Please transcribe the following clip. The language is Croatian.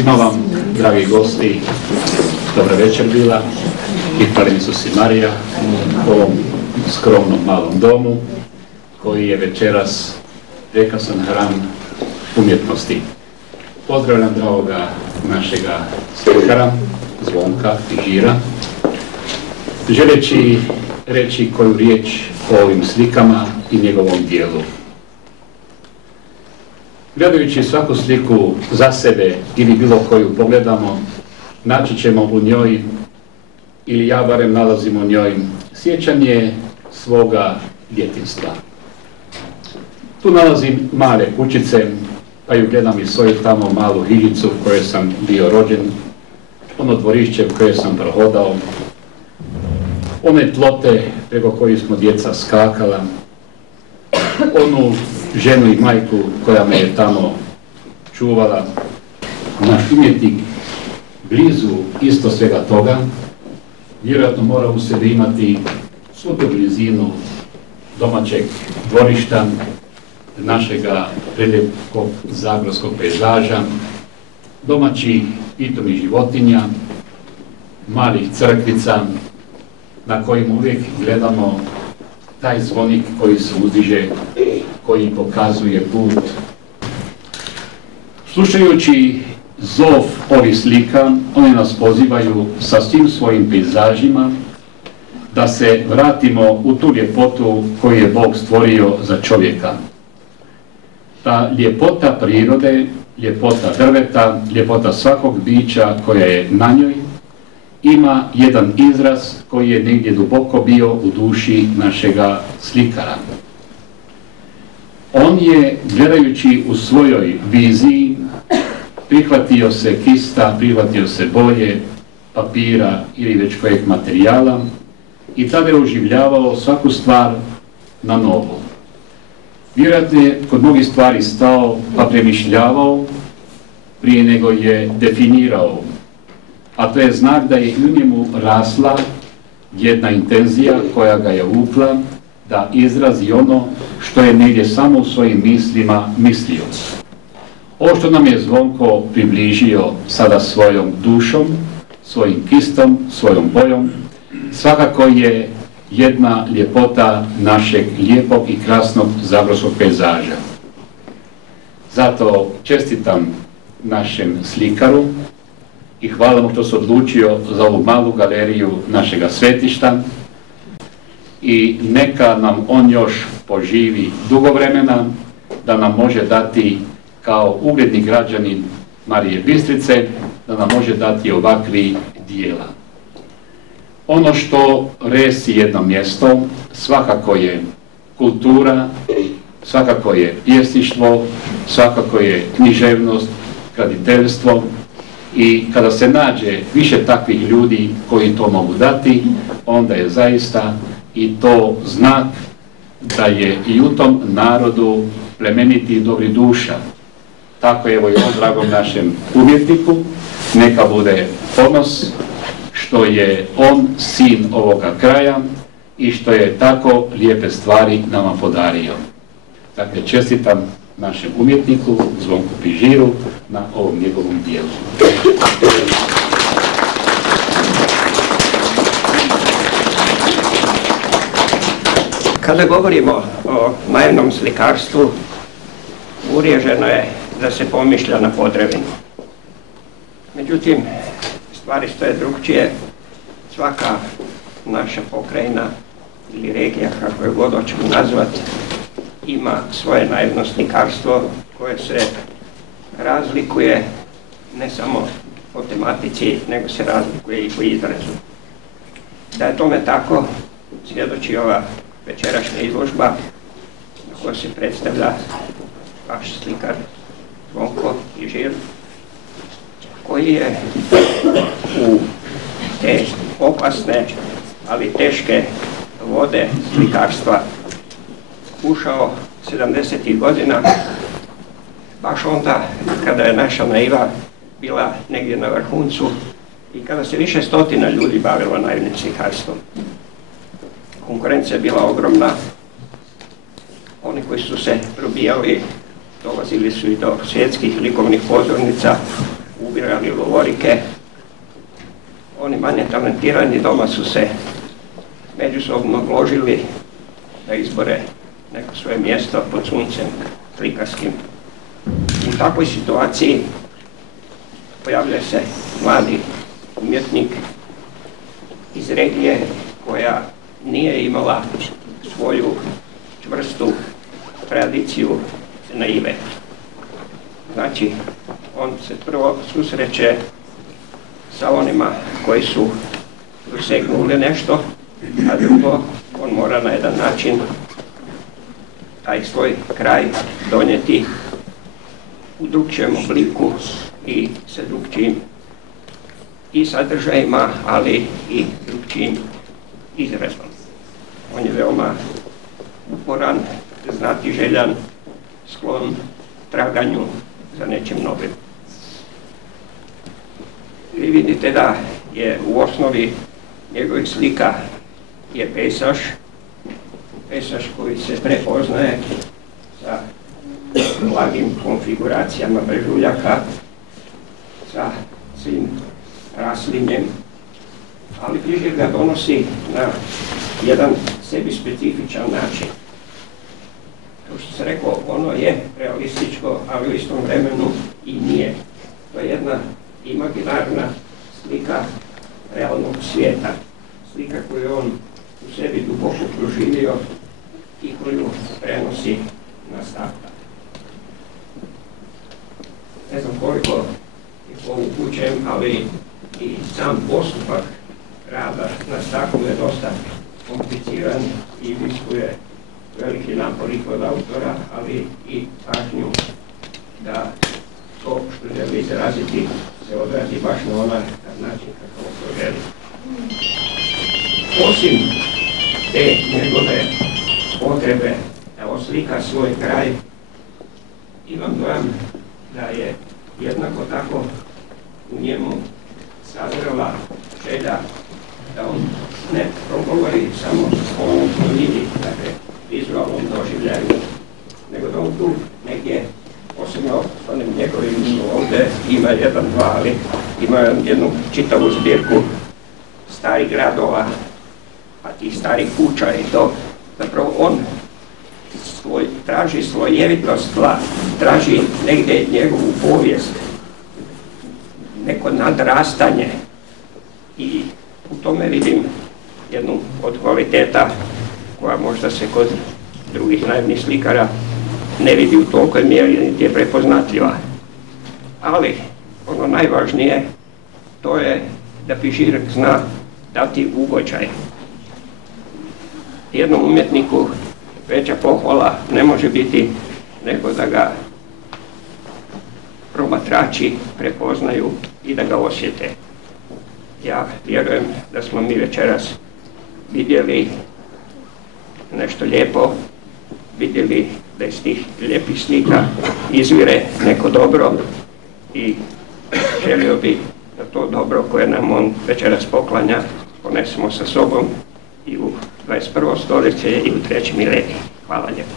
Svima vam, dragi gosti, dobra večer bila i hvala Isus i Marija u ovom skromnom malom domu koji je večeras prekrasan hram umjetnosti. Pozdravljam dragoga našega slikara, Zvonka Pižira, želeći reći koju riječ o ovim slikama i njegovom dijelu. Gledajući svaku sliku za sebe ili bilo koju pogledamo, naći ćemo u njoj, ili ja barem nalazim u njoj, sjećanje svoga djetinjstva. Tu nalazim male kućice, pa ju gledam i svoju tamo malu hiljicu u kojoj sam bio rođen, ono dvorišće u koje sam prohodao, one tlote preko kojih smo djeca skakala, onu ženu i majku koja me je tamo čuvala. Naš umjetnik blizu isto svega toga vjerojatno mora u sebi imati svu tu blizinu domaćeg dvorišta, našega prelijepog zagorskog pejzaža, domaćih pitomih životinja, malih crkvica na kojim uvijek gledamo taj zvonik koji se uzdiže, koji pokazuje put. Slušajući zov ovih slika, oni nas pozivaju sa svim svojim pejzažima da se vratimo u tu ljepotu koju je Bog stvorio za čovjeka. Ta ljepota prirode, ljepota drveta, ljepota svakog bića koja je na njoj, ima jedan izraz koji je negdje duboko bio u duši našega slikara. On je, gledajući u svojoj viziji, prihvatio se kista, prihvatio se boje, papira ili već kojeg materijala i tada je oživljavao svaku stvar na novo. Vjerojatno je kod mnogih stvari stao pa premišljavao prije nego je definirao, a to je znak da je i u njemu rasla jedna intenzija koja ga je vukla da izrazi ono što je negdje samo u svojim mislima mislio. Ovo što nam je Zvonko približio sada svojom dušom, svojim kistom, svojom bojom, svakako je jedna ljepota našeg lijepog i krasnog zagorskog pejzaža. Zato čestitam našem slikaru i hvala mu što se odlučio za ovu malu galeriju našega svetišta i neka nam on još poživi dugo vremena, da nam može dati kao ugledni građanin Marije Bistrice, da nam može dati ovakvi dijela. Ono što resi jedno mjesto svakako je kultura, svakako je pjesništvo, svakako je književnost, graditeljstvo i kada se nađe više takvih ljudi koji to mogu dati, onda je zaista i to znak da je i u tom narodu plemeniti i dobri duša. Tako evo i ovom dragom našem umjetniku neka bude ponos što je on sin ovoga kraja i što je tako lijepe stvari nama podario. Dakle, čestitam našem umjetniku Zvonku Pižiru na ovom njegovom dijelu. Kada govorimo o naivnom slikarstvu, uvriježeno je da se pomišlja na Podravinu. Međutim, stvari stoje drugčije. Svaka naša pokrajina ili regija, kako je god hoćemo nazvati, ima svoje naivno slikarstvo koje se razlikuje ne samo po tematici, nego se razlikuje i po izrazu. Da je tome tako, svjedoči ova večerašnja izložba na kojoj se predstavlja vaš slikar Zvonko Pižir, koji je u te opasne, ali teške vode slikarstva ušao 70. godina, baš onda kada je naša naiva bila negdje na vrhuncu i kada se više stotina ljudi bavilo naivnim slikarstvom. Konkurencija je bila ogromna. Oni koji su se probijali dolazili su i do svjetskih likovnih pozornica, birali lovorike. Oni manje talentirani doma su se međusobno gložili da izbore neko svoje mjesto pod suncem slikarskim. U takvoj situaciji pojavljuje se mladi umjetnik iz regije koja nije imala svoju čvrstu tradiciju naive. Znači, on se prvo susreće sa onima koji su dosegnuli nešto, a drugo, on mora na jedan način taj svoj kraj donijeti u drugčijem obliku i sa drugčijim i sadržajima, ali i drugčijim izrazom. On je veoma uporan, znatiželjan, sklon traganju za nečim novim. Vi vidite da je u osnovi njegovih slika je pejsaž koji se prepoznaje sa blagim konfiguracijama brežuljaka, sa svim raslinjem, ali Križer ga donosi na jedan sebi specifičan način. Kao što se rekao, ono je realističko, ali u istom vremenu i nije. To je jedna imaginarna slika realnog svijeta. Slika koju on u sebi duboko proživio i koju prenosi na stakla. Ne znam koliko je povučen, ali i sam postupak rada na staklu je dosta kompliciran i iziskuje veliki napor i kod autora, ali i pažnju da to što želi izraziti se odrazi baš na onaj način kako to želi. Osim te njegove potrebe da oslika svoj kraj, imam dojam da je jednako tako u njemu sazrela želja da on ne progovori samo o ovom što vidi, dakle, vizualnom doživljaju, nego da on tu negdje, posebno s onim njegovim ovdje, ima jedan, dva, ali ima jednu čitavu zbirku starih gradova, pa tih starih kuća i to, zapravo on traži slojevitost tla, traži negdje njegovu povijest, neko nadrastanje i u tome vidim jednu od kvaliteta koja možda se kod drugih naivnih slikara ne vidi u tolikoj mjeri, niti je prepoznatljiva. Ali ono najvažnije, to je da Pižirek zna dati ugođaj. Jednom umjetniku veća pohvala ne može biti nego da ga promatrači prepoznaju i da ga osjete. Ja vjerujem da smo mi večeras vidjeli nešto lijepo, vidjeli da iz tih lijepih slika izvire neko dobro i želio bi da to dobro koje nam on večeras poklanja ponesemo sa sobom i u 21. stoljeće i u 3. milenij. Hvala lijepo.